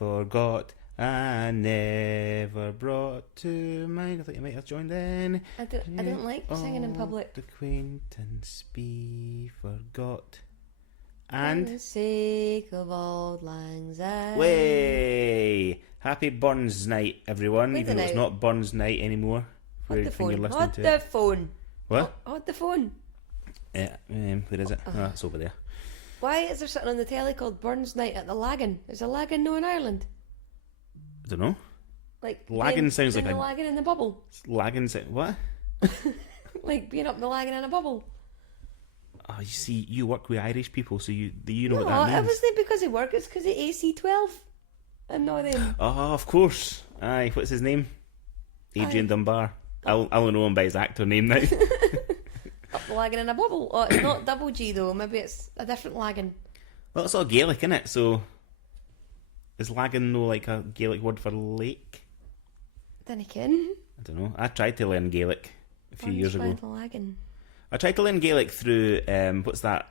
forgot and never brought to mind. I think you might have joined in. I don't like singing in public. The acquaintance be forgot. And for the sake of auld lang syne. way! Happy Burns Night, everyone. Wait Even though it's not Burns Night anymore. Hold the phone. Hold the phone. What? Hold the phone. Yeah, where is it? Oh, it's over there. Why is there something on the telly called Burns Night at the Lagan? Is a Lagan no in Ireland? I don't know. Like Lagan sounds like a Lagan in the bubble. Lagan what? Like being up the Lagan in a bubble. Oh, you see, you work with Irish people, so you know No, what that means. it wasn't because of work. It's because of AC12 and not them. Oh, of course. Aye, what's his name? Adrian Dunbar. I'll only know him by his actor name now. Up the Lagan in a bubble. Oh, it's not double G though. Maybe it's a different Lagan. Well, it's all Gaelic, isn't it? So, is Lagan no like a Gaelic word for lake? Then again. I don't know. I tried to learn Gaelic a few years ago. Lagan. I tried to learn Gaelic through, what's that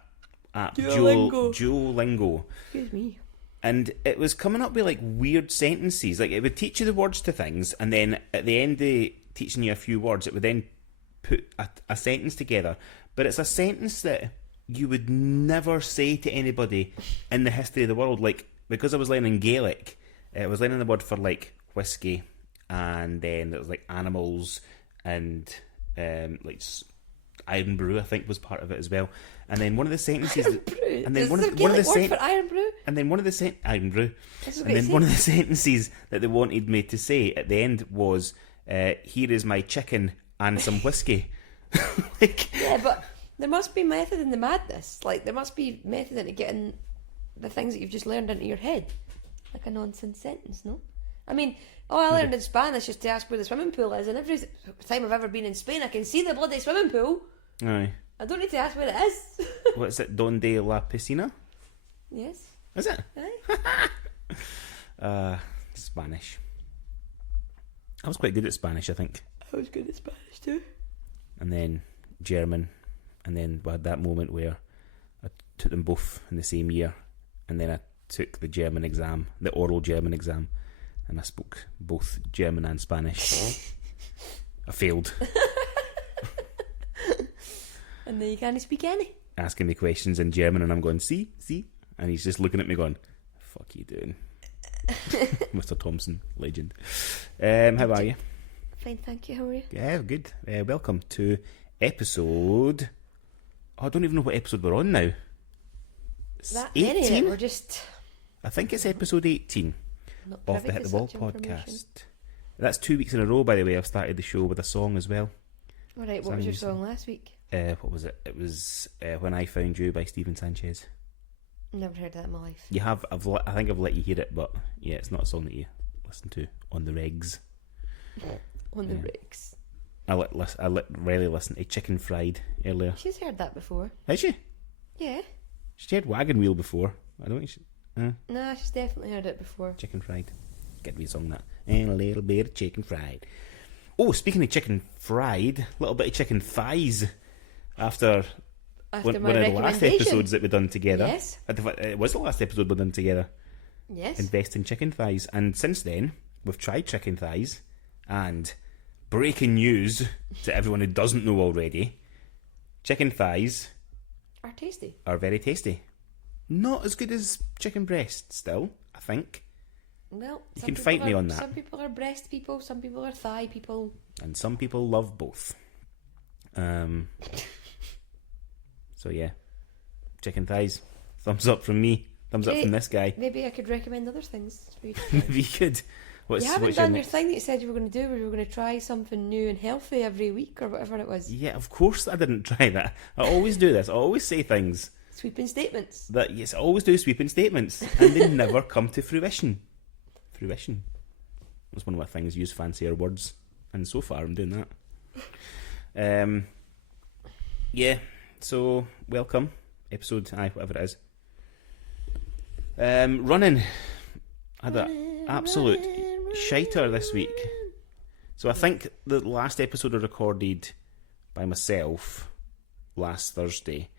app? Duolingo. Excuse me. And it was coming up with like weird sentences. Like it would teach you the words to things, and then at the end of teaching you a few words, it would then put a sentence together. But it's a sentence that you would never say to anybody in the history of the world. Like, because I was learning Gaelic, I was learning the word for like whiskey, and then there was like animals, and like iron brew, I think, was part of it as well. And then one of the sentences, and then one of the for iron brew. And then one of the iron brew, and then one of the sentences that they wanted me to say at the end was, "Here is my chicken and some whiskey." Like, yeah, but there must be method in the madness. Like there must be method into getting the things that you've just learned into your head, like a nonsense sentence. No, I mean, I learned in Spanish just to ask where the swimming pool is, and every time I've ever been in Spain, I can see the bloody swimming pool. Aye. I don't need to ask where it is. What is it? Donde la piscina? Yes. Is it? Aye. Spanish. I was quite good at Spanish, I think. I was good at Spanish too. And then German. And then we had that moment where I took them both in the same year. And then I took the German exam, the oral German exam. And I spoke both German and Spanish. I failed. And then you can't speak any. Asking me questions in German, and I'm going, see? And he's just looking at me going, fuck you doing? Mr. Thompson, legend. How are you? Fine, thank you. How are you? Yeah, good. Welcome to episode... Oh, I don't even know what episode we're on now. It's that 18? We're just... I think it's episode 18 of the Hit the Ball podcast. That's 2 weeks in a row, by the way. I've started the show with a song as well. Alright, what was your song last week? What was it? It was When I Found You by Stephen Sanchez. Never heard that in my life. You have. I think I've let you hear it, but yeah, it's not a song that you listen to on the regs. On the regs. I let Riley listen to Chicken Fried earlier. She's heard that before. Has she? Yeah. She heard Wagon Wheel before. I don't think she... No, she's definitely heard it before. Chicken Fried. Get me a song that. And a little bit of chicken fried. Oh, speaking of chicken fried, a little bit of chicken thighs. After one of the last episodes that we've done together. Yes. It was the last episode we've done together. Yes. Invest in chicken thighs. And since then, we've tried chicken thighs. And breaking news to everyone who doesn't know already, chicken thighs are tasty. Are very tasty. Not as good as chicken breast still, I think. Well, you can fight me on that. Some people are breast people, some people are thigh people. And some people love both. So yeah, chicken thighs. Thumbs up from me. Thumbs up from this guy. Maybe I could recommend other things for you to Maybe you could. You haven't done your thing that you said you were going to do, where you were going to try something new and healthy every week or whatever it was. Yeah, of course I didn't try that. I always do this. I always say things. Sweeping statements. Yes, I always do sweeping statements, and they never come to fruition. Fruition. That's one of my things. Use fancier words, and so far I'm doing that. Yeah. So welcome, episode whatever it is. Running. I had an absolute shiter this week. So I think the last episode I recorded by myself last Thursday,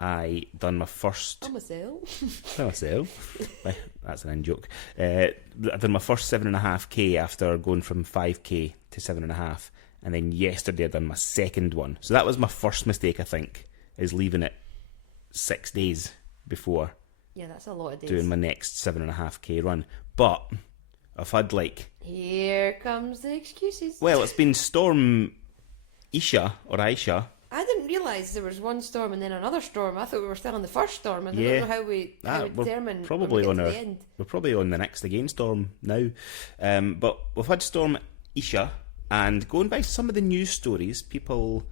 I done my first... I'm myself. That's an in-joke. I done my first 7.5k after going from 5k to 7.5. And then yesterday I done my second one. So that was my first mistake, I think, is leaving it 6 days before Yeah, that's a lot of days. doing my next 7.5k run. But I've had Here comes the excuses. Well, it's been Storm Isha or Aisha. I didn't realise there was one storm and then another storm. I thought we were still on the first storm, and I Yeah. don't know how we determine probably when we on get to the end. We're probably on the next again storm now. But we've had Storm Isha, and going by some of the news stories, people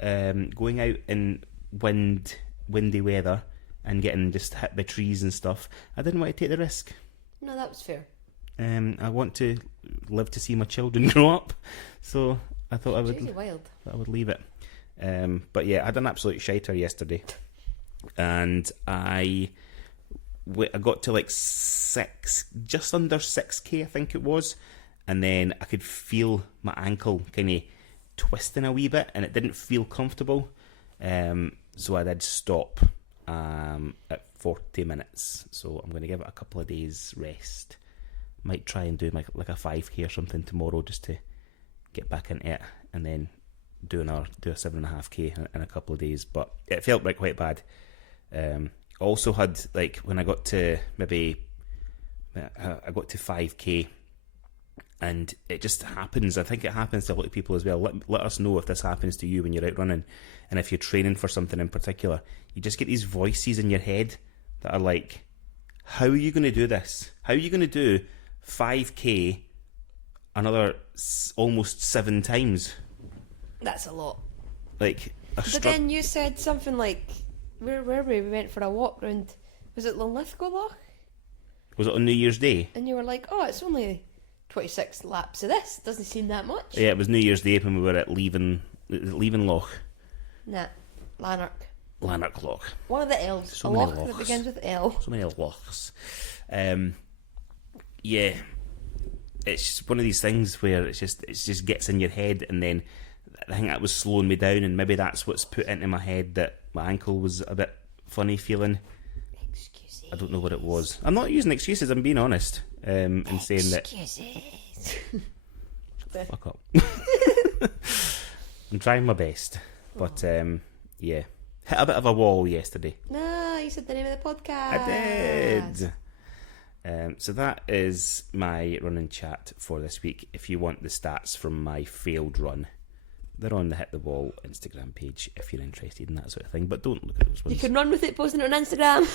going out in windy weather and getting just hit by trees and stuff. I didn't want to take the risk. No, that was fair. I want to live to see my children grow up, so I thought I would leave it. But yeah, I had an absolute shiter yesterday, and I got to just under 6k, I think it was, and then I could feel my ankle kind of twisting a wee bit, and it didn't feel comfortable. So I did stop at 40 minutes. So I'm going to give it a couple of days rest. Might try and do like a 5k or something tomorrow just to get back into it, and then do a 7.5k in a couple of days. But it felt quite bad. Also had when I got to I got to 5k, and it just happens. I think it happens to a lot of people as well. Let us know if this happens to you when you're out running, and if you're training for something in particular. You just get these voices in your head that are like, how are you going to do this? How are you going to do 5k another almost 7 times? That's a lot. But then you said something like, where were we? We went for a walk round, was it Linlithgow Loch? Was it on New Year's Day? And you were like, oh, it's only 26 laps of this. Doesn't seem that much. Yeah, it was New Year's Day when we were at Leaving Loch. Nah, Lanark. Lanark Loch. One of the L's. So a many loch that lochs. begins with L. So many lochs. Yeah. It's just one of these things where it just gets in your head, and then I think that was slowing me down, and maybe that's what's put into my head that my ankle was a bit funny feeling. Excuses. I don't know what it was. I'm not using excuses, I'm being honest. And saying that. Excuses. Fuck up. I'm trying my best. But yeah. Hit a bit of a wall yesterday. Nah, you said the name of the podcast. I did. So that is my running chat for this week. If you want the stats from my failed run, they're on the Hit the Wall Instagram page if you're interested in that sort of thing. But don't look at those ones. You can run with it, posting it on Instagram.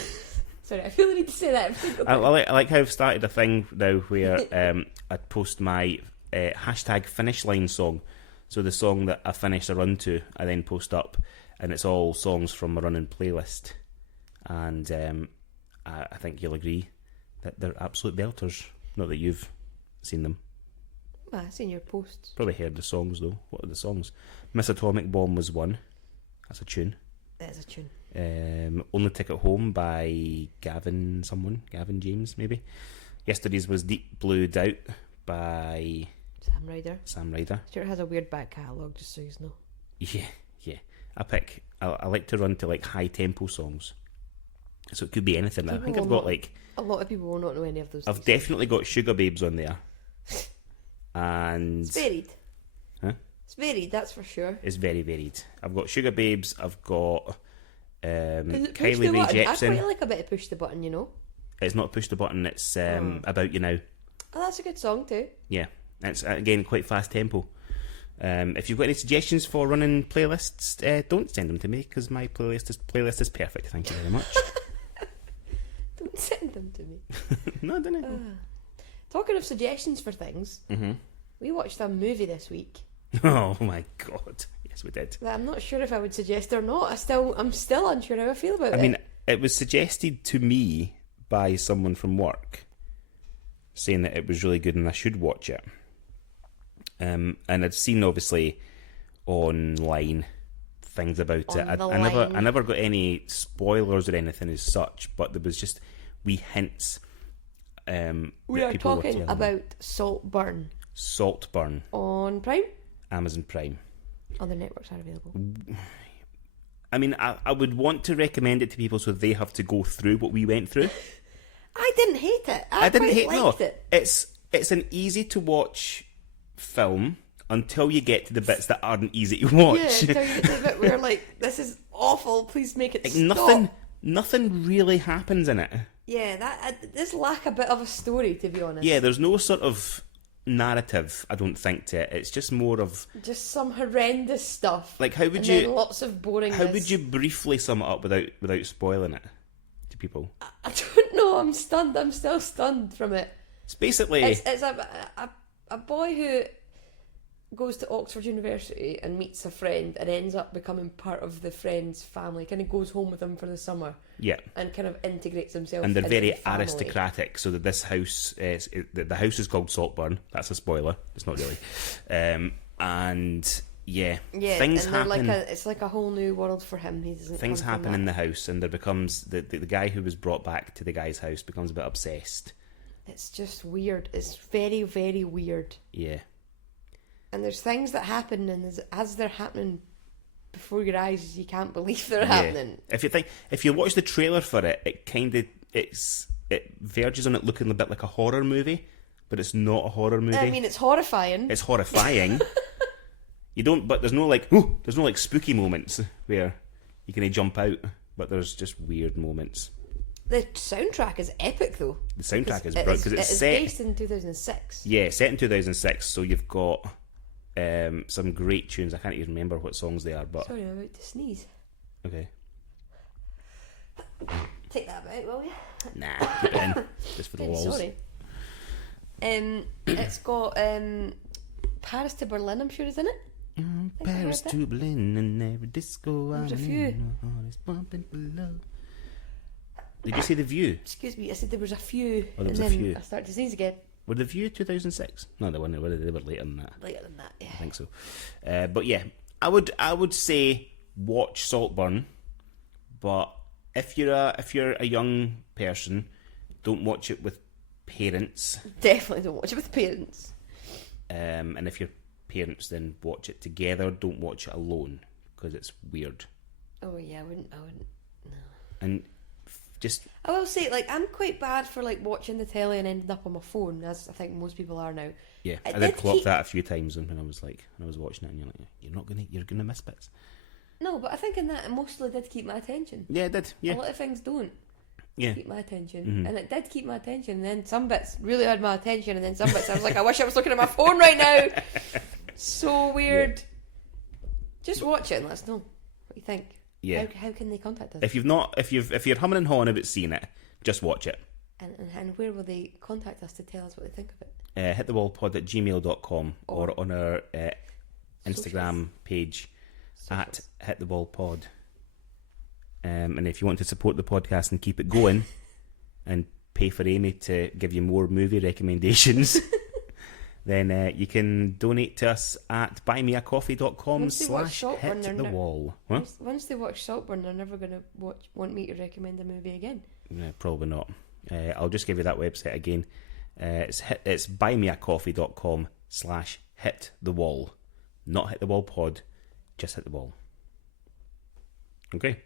Sorry, I feel the need to say that. I like how I've started a thing now where I post my hashtag finish line song. So the song that I finish a run to, I then post up, and it's all songs from my running playlist. And I think you'll agree that they're absolute belters. Not that you've seen them. Well, I've seen your posts. Probably heard the songs though. What are the songs? Miss Atomic Bomb was one. That's a tune. That is a tune. Only Ticket Home by Gavin James maybe. Yesterday's was Deep Blue Doubt by Sam Ryder. Stuart has a weird back catalogue, just so you know. Yeah. I like to run to high tempo songs, so it could be anything. I think I've got a lot of people will not know any of those. I've definitely got Sugar Babes on there, and it's varied. Huh? It's varied, that's for sure. It's very varied. I've got Sugar Babes. I've got Kylie Rae Jepsen. I quite like a bit of Push the Button, you know. It's not Push the Button. It's About You Now. Oh, that's a good song too. Yeah, it's again quite fast tempo. If you've got any suggestions for running playlists, don't send them to me because my playlist is perfect. Thank you very much. Don't send them to me. No, I don't know. Talking of suggestions for things, we watched a movie this week. Oh my god! Yes, we did. That I'm not sure if I would suggest or not. I'm still unsure how I feel about it. I mean, it was suggested to me by someone from work, saying that it was really good and I should watch it. And I'd seen obviously online things about it. I never got any spoilers or anything as such, but there was just wee hints. We are talking about Saltburn. Saltburn On Prime? Amazon Prime. Other networks are available. I mean, I would want to recommend it to people so they have to go through what we went through. I didn't hate it. I didn't quite hate liked no. it. It's an easy to watch film until you get to the bits that aren't easy to watch. Yeah, until you get to the bit where like, this is awful, please make it Like, stop. nothing really happens in it. Yeah, that does lack a bit of a story, to be honest. Yeah, there's no sort of narrative, I don't think, to it. It's just more of just some horrendous stuff. like how would and you then lots of boringness. how would you briefly sum it up without spoiling it to people? I don't know. I'm stunned. I'm still stunned from it. It's basically It's a boy who goes to Oxford University and meets a friend and ends up becoming part of the friend's family. Kind of goes home with them for the summer. yeah. And kind of integrates himself. And they're into very the family. aristocratic, so that this house, the house is called Saltburn. That's a spoiler. It's not really. And yeah, Yeah, things and they're happen. it's like a whole new world for him. He doesn't. Things come from happen that. in the house, and there becomes the guy who was brought back to the guy's house becomes a bit obsessed. It's just weird. It's very, very weird. Yeah, And there's things that happen, and as they're happening before your eyes, you can't believe they're yeah. happening. If you watch the trailer for it, it verges on it looking a bit like a horror movie, but it's not a horror movie. I mean, it's horrifying. It's horrifying. But there's no like spooky moments where you can jump out, but there's just weird moments. The soundtrack is epic, though. The soundtrack is It brilliant because it's set. based in 2006. Yeah, set in 2006. So you've got some great tunes. I can't even remember what songs they are, but Sorry, I'm about to sneeze. okay. Take that out, will you? Nah, keep it in just for the Very walls. sorry. It's got Paris to Berlin, I'm sure, is in it. Paris heard to Berlin and every disco. There's a I few. know, my heart is pumping below. Did you see The View? Excuse me, I said there was a few. Oh, there was and a then few. I started to sneeze again. Were The View 2006? No, they weren't. They were later than that. Later than that, yeah. I think so. But yeah, I would say watch Saltburn, but if you're a young person, don't watch it with parents. Definitely don't watch it with parents. And if you're parents, then watch it together. Don't watch it alone because it's weird. Oh yeah, I wouldn't. No. And just I will say, like, I'm quite bad for like watching the telly and ending up on my phone, as I think most people are now. yeah, I I did did clock keep- that a few times when I was watching it, and you're gonna miss bits. No, but I think in that it mostly did keep my attention. Yeah, it did. A Yeah, lot of things don't yeah. keep my attention, Mhm. and it did keep my attention. And then some bits really had my attention, and then some bits I was like, I wish I was looking at my phone right now. So weird. Just watch it and let us know what you think. Yeah. How can they contact us? If you're humming and hawing about seeing it, just watch it. And where will they contact us to tell us what they think of it? Hitthewallpod@gmail.com or on our Instagram page at hitthewallpod. And if you want to support the podcast and keep it going and pay for Aimee to give you more movie recommendations, then you can donate to us at buymeacoffee.com/hitthewall. Huh? Once they watch Saltburn, they're never going to want me to recommend a movie again. No, probably not. I'll just give you that website again. It's buymeacoffee.com/hitthewall. Not hit the wall pod, just hit the wall. Okay.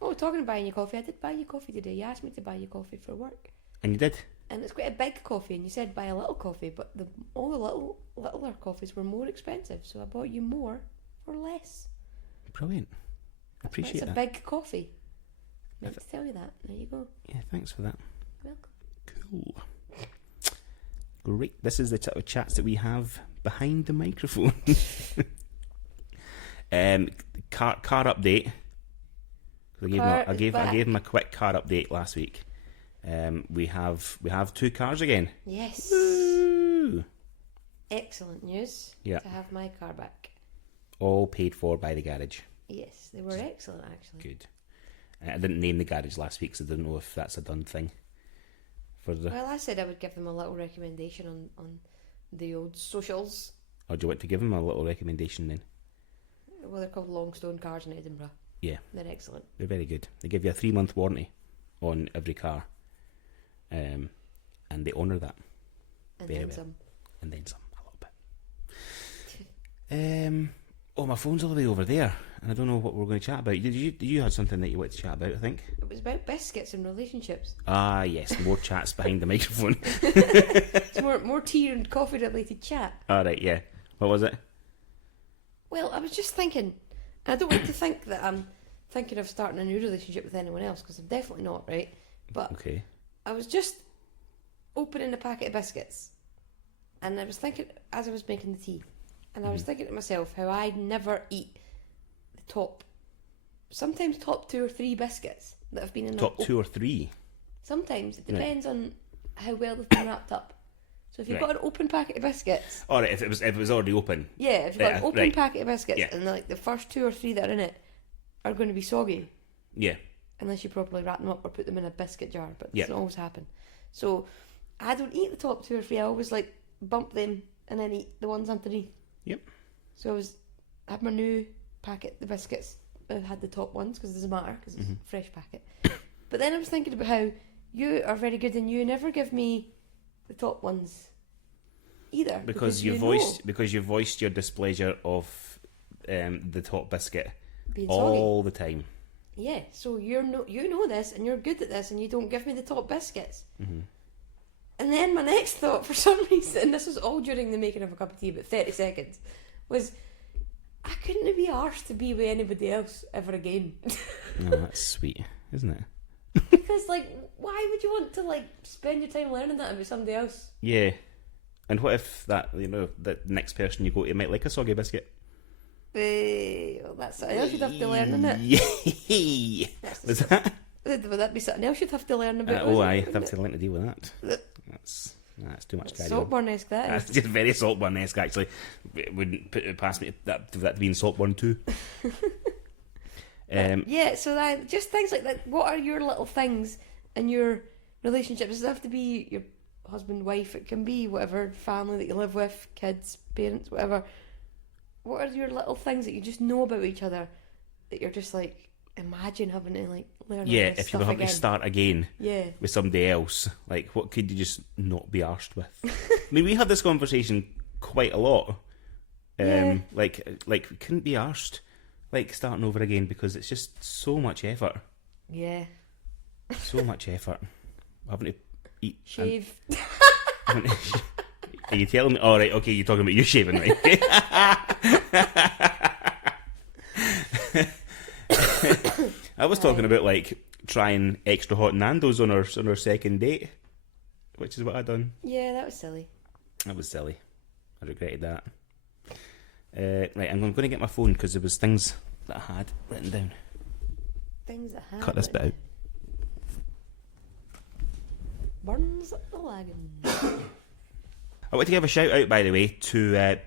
Oh, talking of buying you coffee, I did buy you coffee today. You asked me to buy you coffee for work. And you did. And it's quite a big coffee, and you said buy a little coffee, but all the littler coffees were more expensive, so I bought you more for less. Brilliant. That's why Appreciate it's that. a big coffee. Meant to tell you that. There you go. Yeah, thanks for that. Welcome. Cool. Great. This is the type of chats that we have behind the microphone. Car update. I gave him a quick car update last week. We have 2 cars again. Yes. Woo! Excellent news. Yeah. To have my car back. All paid for by the garage. Yes, they were excellent actually. Good. I didn't name the garage last week, so I don't know if that's a done thing. Well, I said I would give them a little recommendation on the old socials. Or do you want to give him a little recommendation then? Well, they're called Longstone Cars in Edinburgh. Yeah. They're excellent. They're very good. They give you a 3-month warranty on every car. And they honour that. And Very then well. some. And then some, a little bit. Oh, my phone's all the way over there. and I don't know what we're going to chat about. You had something that you wanted to chat about, I think. It was about biscuits and relationships. Ah, yes, more chats behind the microphone. It's more tea and coffee related chat. All right, yeah. What was it? Well, I was just thinking, I don't want to think that I'm thinking of starting a new relationship with anyone else, because I'm definitely not, right? But Okay. I was just opening a packet of biscuits, and I was thinking, as I was making the tea, and I was thinking to myself how I never eat the sometimes top 2 or 3 biscuits that have been in Top 2 or 3? Sometimes, it depends on how well they've been wrapped up. So if you've got an open packet of biscuits... All right, if it was already open. Yeah, if you've got an open right. packet of biscuits, Yeah. and like the first 2 or 3 that are in it are going to be soggy. Yeah. Unless you properly wrap them up or put them in a biscuit jar, but it Yeah. doesn't always happen. So I don't eat the top 2 or 3. I always like bump them and then eat the ones underneath. Yep. So I had my new packet, the biscuits. I had the top ones because it doesn't matter because it's a fresh packet. But then I was thinking about how you are very good and you never give me the top ones either. Because you voiced your displeasure of the top biscuit being all soggy. the time. Yeah, so you know this and you're good at this and you don't give me the top biscuits. Mm-hmm. And then my next thought, for some reason, this was all during the making of a cup of tea, about 30 seconds, was I couldn't be arsed to be with anybody else ever again. Oh, that's sweet, isn't it? Because, like, why would you want to, like, spend your time learning that about somebody else? Yeah. And what if that next person you go to might like a soggy biscuit? Well, that's something else you'd have to learn, isn't it? Yay! Was that? Would that be something else you'd have to learn about? I'd have to learn to deal with that. That's too much carry on. Saltburn-esque, that is. That's just very Saltburn-esque, actually. It wouldn't put it past me that to be in Saltburn too. Yeah, so just things like that. What are your little things in your relationship? Does it have to be your husband, wife? It can be whatever family that you live with, kids, parents, whatever. What are your little things that you just know about each other that you're just like, imagine having to like learn all this if stuff you have again? to start again Yeah. with somebody else, like what could you just not be arsed with? I mean, we had this conversation quite a lot. Yeah. Like we couldn't be arsed like starting over again because it's just so much effort. Yeah. So much effort. Having to eat. Shave. Are you telling me? All right, okay, you're talking about you shaving, right? I was talking about like trying extra hot Nando's on our second date, which is what I done. Yeah, that was silly. That was silly. I regretted that. Right, I'm going to get my phone because there was things that I had written down. Things that happen. Cut this bit out. Burns the wagon. I want to give a shout out, by the way, to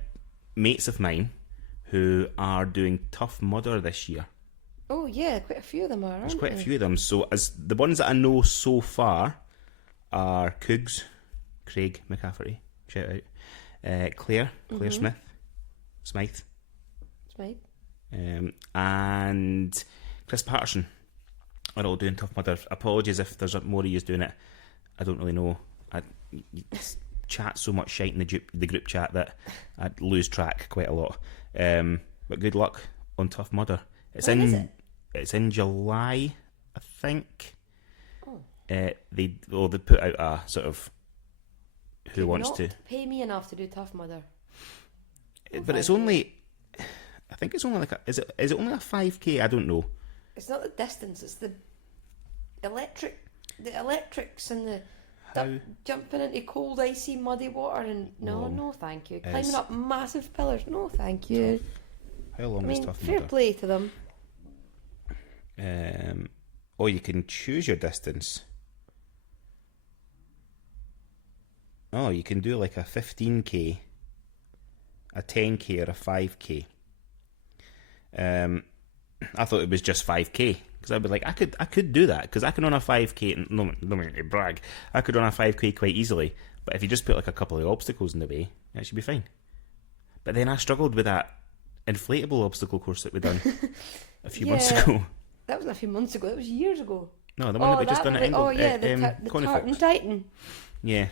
mates of mine who are doing Tough Mudder this year. Oh yeah, quite a few of them are. There's quite a few of them. So as the ones that I know so far are Cougs, Craig McCafferty, shout out, Claire Smythe, and Chris Patterson are all doing Tough Mudder. Apologies if there's more of you doing it. I don't really know. You chat so much shite in the group chat that I'd lose track quite a lot. But good luck on Tough Mudder. When is it? It's in July, I think. Oh. They put out a sort of who wants to pay me enough to do Tough Mudder. But it's only, I think it's only like is it only a 5k? I don't know. It's not the distance, it's the electrics and the jumping into cold, icy, muddy water and no thank you. Climbing up massive pillars, no thank you. How long is Tough fair Mudder? play to them. Or you can choose your distance. Oh, you can do like a 15k, a 10k, or a 5k. I thought it was just 5k because I'd be like, I could do that because I can run a 5k. No need to brag. I could run a 5k quite easily. But if you just put like a couple of obstacles in the way, it should be fine. But then I struggled with that inflatable obstacle course that we done a few months ago. That wasn't a few months ago. That was years ago. No, the one that we just done at England. Oh yeah, the Tartan Titan. Yeah,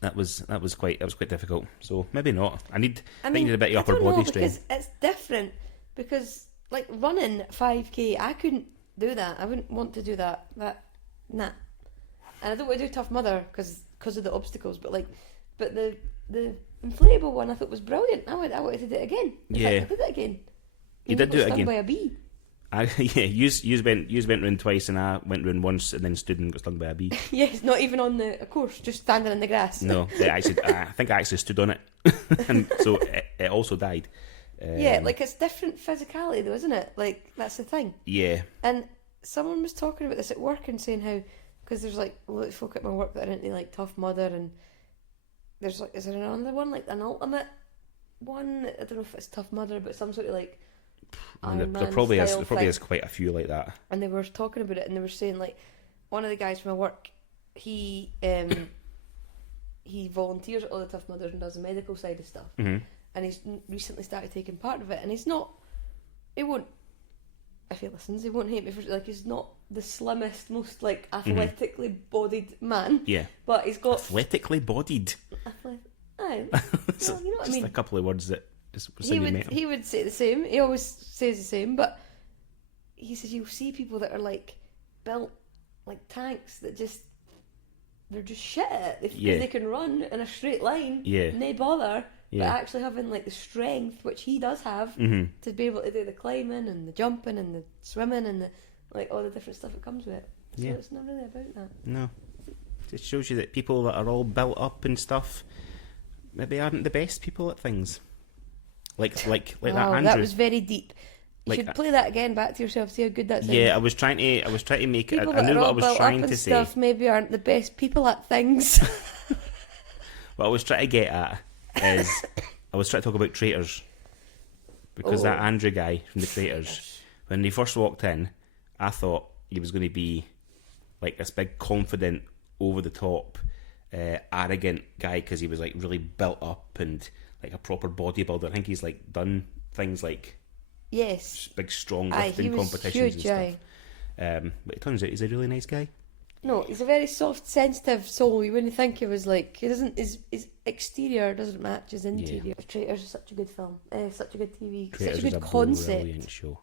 that was quite difficult. So maybe not. I need a bit of upper body strength. Because it's different. Because like running 5k, I couldn't do that. I wouldn't want to do that. Nah. And I don't want to do Tough Mudder because of the obstacles. But the inflatable one I thought was brilliant. I wanted to do it again. In fact, I did it again. You did do it stung again. by a bee. You went round twice and I went round once and then stood and got stung by a bee. Yes, not even on a course, just standing in the grass. No, I think I actually stood on it, and so it also died. Yeah, like it's different physicality though, isn't it? Like that's the thing. Yeah. And someone was talking about this at work and saying how, because there's like a lot of folk at my work that are into like Tough Mudder, and there's like, is there another one, like an ultimate one? I don't know if it's Tough Mudder, but some sort of like There probably is quite a few like that. And they were talking about it, and they were saying like one of the guys from my work, he volunteers at all the Tough Mudders and does the medical side of stuff, mm-hmm. and he's recently started taking part of it, and he won't, if he listens, he won't hate me for, like, he's not the slimmest, most like athletically bodied man, but he's got athletically bodied. Aye, well, you know what I mean. Just a couple of words that just he would say the same. He always says the same, but he says you'll see people that are like built like tanks that they're just shit at it because they can run in a straight line, no bother, but actually having like the strength, which he does have, to be able to do the climbing and the jumping and the swimming and the like all the different stuff that comes with it. So it's not really about that. No, it shows you that people that are all built up and stuff maybe aren't the best people at things. Like that Andrew. That was very deep. You should play that again back to yourself, see how good that sounds. Yeah, I was trying to make it. People I knew what I was trying to say. Stuff maybe aren't the best people at things. What I was trying to get at is I was trying to talk about Traitors, because that Andrew guy from the Traitors, when he first walked in, I thought he was going to be like this big, confident, over the top, arrogant guy because he was like really built up and like a proper bodybuilder. I think he's like done things like big strong lifting competitions huge, and stuff. But it turns out he's a really nice guy. No, he's a very soft, sensitive soul. You wouldn't think he was like, he doesn't. His exterior doesn't match his interior. Traitors is such a good film, such a good TV, Traitors such a good is concept. Brilliant show,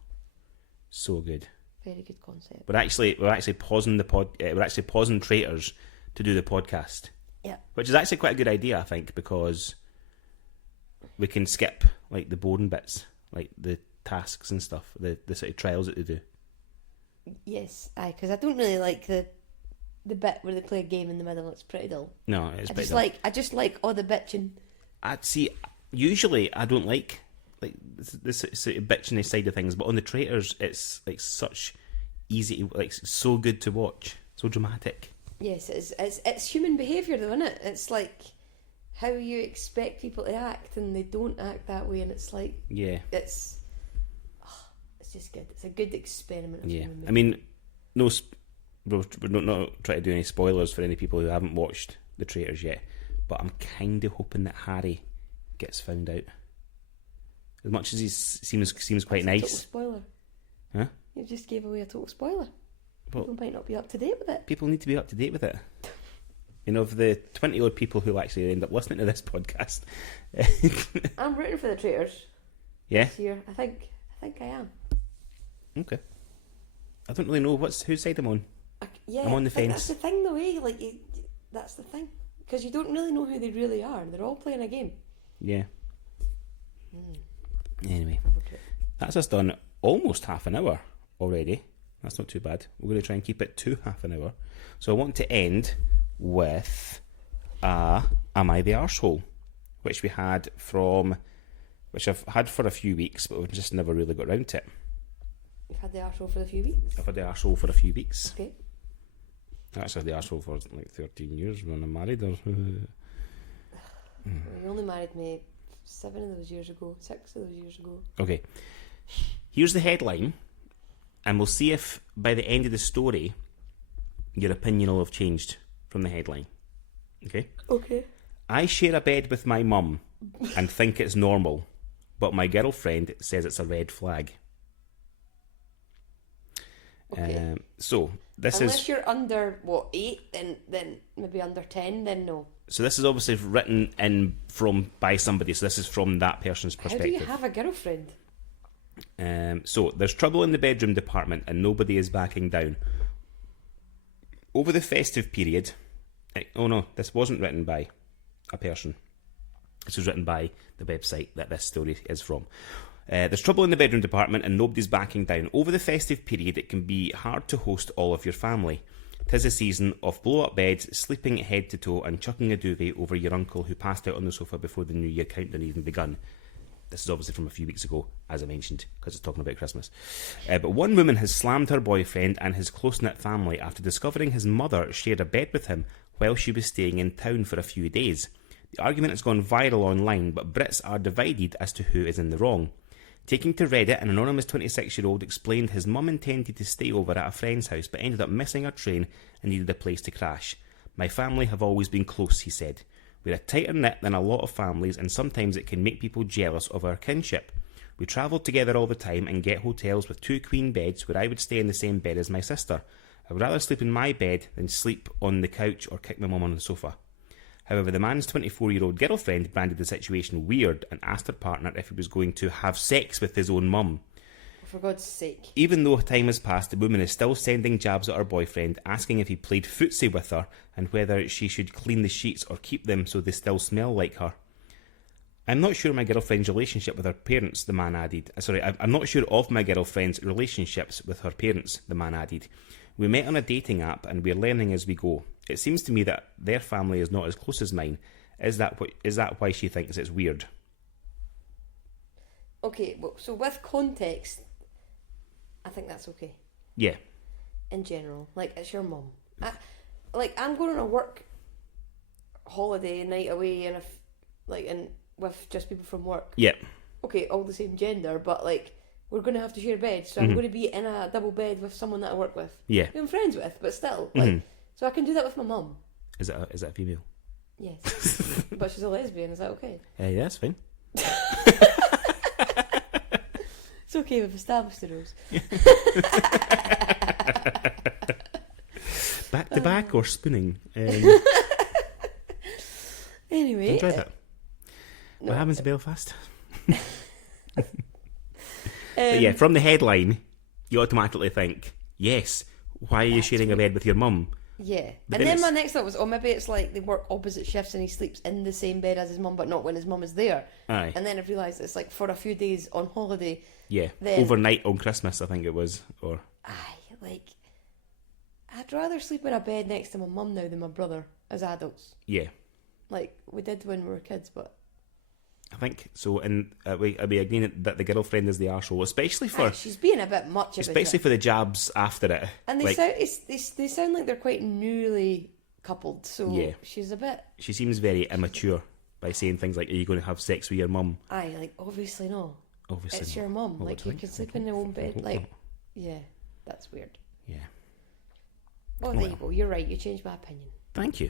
so good. Very good concept. We're actually pausing we're actually pausing Traitors to do the podcast. Yeah, which is actually quite a good idea, I think, because we can skip like the boring bits, like the tasks and stuff, the sort of trials that they do. Yes, because I don't really like the bit where they play a game in the middle. It's pretty dull. No, it's pretty dull. I just like all the bitching. Usually I don't like this sort of bitching side of things, but on the Traitors, it's like such easy, like so good to watch, so dramatic. Yes, it's human behaviour though, isn't it? It's like how you expect people to act, and they don't act that way, and it's like it's just good. It's a good experiment of human behaviour. I mean, we're not trying to do any spoilers for any people who haven't watched The Traitors yet, but I'm kind of hoping that Harry gets found out. As much as he seems quite nice. Total spoiler. Huh? You just gave away a total spoiler. Well, people might not be up to date with it. People need to be up to date with it. You know, of the 20 odd people who actually end up listening to this podcast. I'm rooting for the Traitors. Yeah. This year, I think I am. Okay. I don't really know whose side I'm on. I'm on the fence. That's the thing, though. That's the thing, because you don't really know who they really are. They're all playing a game. Yeah. Anyway, that's us done almost half an hour already. That's not too bad. We're going to try and keep it to half an hour. So I want to end with Am I the Arsehole? Which I've had for a few weeks, but we've just never really got round to it. You've had the arsehole for a few weeks? I've had the arsehole for a few weeks. Okay. I actually had the arsehole for like 13 years when I married her. You only married me 7 of those years ago, 6 of those years ago. Okay. Here's the headline, and we'll see if by the end of the story your opinion will have changed from the headline. Okay? Okay. I share a bed with my mum and think it's normal, but my girlfriend says it's a red flag. Okay. So this Unless you're under 8, then maybe under 10, then no. So this is obviously written in by somebody. So this is from that person's perspective. How do you have a girlfriend? So, there's trouble in the bedroom department and nobody is backing down. Over the festive period... Oh no, this wasn't written by a person. This was written by the website that this story is from. There's trouble in the bedroom department and nobody's backing down. Over the festive period, it can be hard to host all of your family. 'Tis a season of blow-up beds, sleeping head to toe and chucking a duvet over your uncle who passed out on the sofa before the New Year countdown even begun. This is obviously from a few weeks ago, as I mentioned, because it's talking about Christmas. But one woman has slammed her boyfriend and his close-knit family after discovering his mother shared a bed with him while she was staying in town for a few days. The argument has gone viral online, but Brits are divided as to who is in the wrong. Taking to Reddit, an anonymous 26-year-old explained his mum intended to stay over at a friend's house but ended up missing her train and needed a place to crash. My family have always been close, he said. We're a tighter knit than a lot of families and sometimes it can make people jealous of our kinship. We travel together all the time and get hotels with 2 queen beds where I would stay in the same bed as my sister. I would rather sleep in my bed than sleep on the couch or kick my mum on the sofa. However, the man's 24-year-old girlfriend branded the situation weird and asked her partner if he was going to have sex with his own mum. For God's sake. Even though time has passed, the woman is still sending jabs at her boyfriend, asking if he played footsie with her and whether she should clean the sheets or keep them so they still smell like her. I'm not sure my girlfriend's relationship with her parents, the man added. I'm not sure of my girlfriend's relationships with her parents, the man added. We met on a dating app and we're learning as we go. It seems to me that their family is not as close as mine. Is that why she thinks it's weird? Okay, well, so with context, I think that's okay. Yeah. In general, like it's your mum. I'm going on a work holiday night away, and with just people from work. Yeah. Okay, all the same gender, but like we're going to have to share beds, so I'm going to be in a double bed with someone that I work with. Yeah. Who I'm friends with, but still, like, so I can do that with my mum. Is that a female? Yes, but she's a lesbian. Is that okay? Yeah, that's fine. It's okay, we've established the rules. Back to back or spooning? Anyway. Enjoy that. No, what happens to Belfast? But yeah, from the headline, you automatically think, yes, why are you sharing a bed with your mum? Yeah. But and then my next thought was, maybe it's like they work opposite shifts and he sleeps in the same bed as his mum, but not when his mum is there. Aye. And then I realised it's like for a few days on holiday. Yeah, then, overnight on Christmas, I think it was. Or I'd rather sleep in a bed next to my mum now than my brother as adults. Yeah. Like, we did when we were kids, but... I think so, and we agreeing that the girlfriend is the arsehole, especially for... she's being a bit much especially for the jabs after it. And they sound like they're quite newly coupled, so yeah. she's a bit... She seems very immature by saying things like, are you going to have sex with your mum? Aye, like, obviously not. Obviously it's not. your mum, Well, like, you can sleep in your own bed, like... Yeah, that's weird. Yeah. Oh, there you go, you're right, you changed my opinion. Thank you.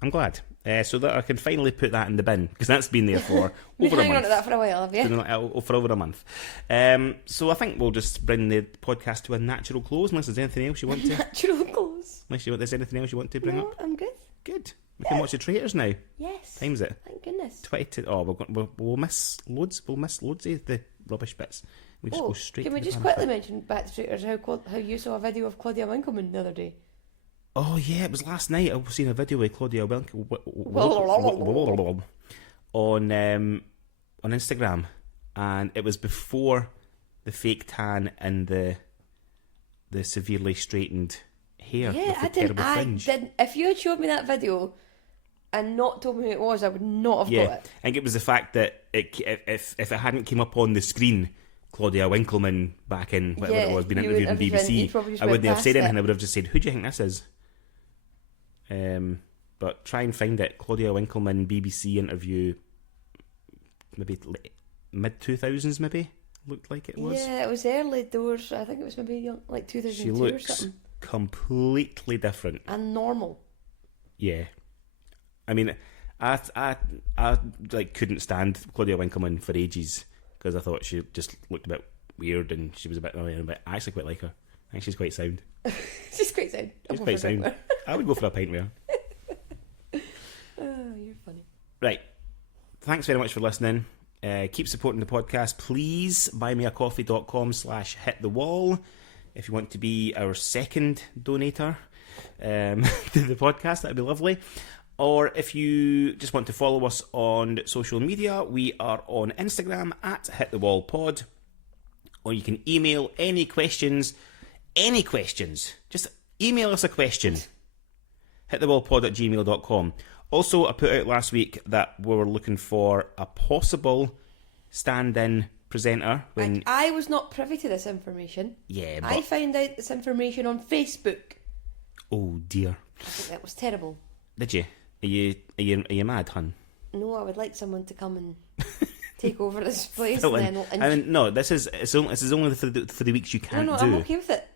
I'm glad. So that I can finally put that in the bin, because that's been there for You've over a been hanging month. on to that for a while, have you? For over a month. So I think we'll just bring the podcast to a natural close, unless there's anything else you want to... Natural close. Unless there's anything else you want to bring No, up. I'm good. Good. We can watch the Traitors now. Yes. Time's it? Thank goodness. 20 to... Oh, we'll miss loads. We'll miss loads of the rubbish bits. We just go straight can to we the just fun quickly bit. mention back to Traitors how you saw a video of Claudia Winkleman the other day? Oh yeah, it was last night. I was seeing a video with Claudia on Instagram, and it was before the fake tan and the severely straightened hair. Yeah, with the terrible fringe. didn't. If you had showed me that video and not told me who it was, I would not have got it. I think it was the fact that if it hadn't came up on the screen, Claudia Winkleman back in whatever it was, being interviewed on BBC, I wouldn't have said anything. I would have just said, "Who do you think this is?" But try and find it. Claudia Winkleman BBC interview, maybe mid 2000s, maybe looked like it was. Yeah, it was early doors. I think it was maybe like 2002 She or looks something. completely different And normal. Yeah, I mean, I like couldn't stand Claudia Winkleman for ages because I thought she just looked a bit weird and she was a bit annoying. But I actually quite like her. I think she's quite sound. She's quite sound. She's quite sound. I would go for a pint with her. Oh, you're funny. Right. Thanks very much for listening. Keep supporting the podcast. Please buymeacoffee.com/hitthewall if you want to be our second donator to the podcast. That'd be lovely. Or if you just want to follow us on social media, we are on Instagram at hitthewallpod. Or you can email any questions. Just email us a question. hitthewallpod@gmail.com. Also, I put out last week that we were looking for a possible stand-in presenter. When I was not privy to this information. Yeah, but... I found out this information on Facebook. Oh dear. I think that was terrible. Did you? Are you mad, hun? No, I would like someone to come and take over this place. No, this is only for the weeks you can't do. I'm okay with it.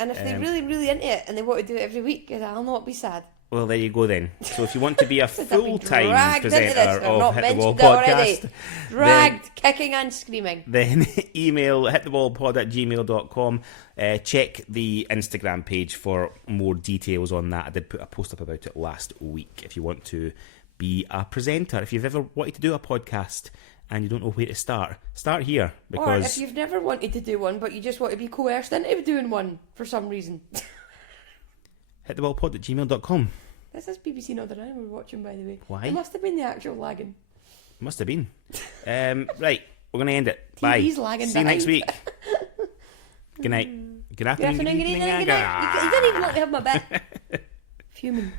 And if they're really, really into it and they want to do it every week, I'll not be sad. Well, there you go then. So if you want to be a full-time presenter of not Hit the Wall mentioned podcast, dragged, kicking and screaming, then email hitthewallpod@gmail.com. Check the Instagram page for more details on that. I did put a post up about it last week. If you want to be a presenter, if you've ever wanted to do a podcast and you don't know where to start here. Because... Or if you've never wanted to do one but you just want to be coerced into doing one for some reason. hitthewallpod@gmail.com. This is BBC Northern Ireland we're watching, by the way. Why? It must have been the actual lagging. Must have been. Right, we're going to end it. TV's Bye. lagging See you next behind. week. Good night. Good afternoon. Good afternoon, good evening, good night. You didn't even let me have my bit. Fuming.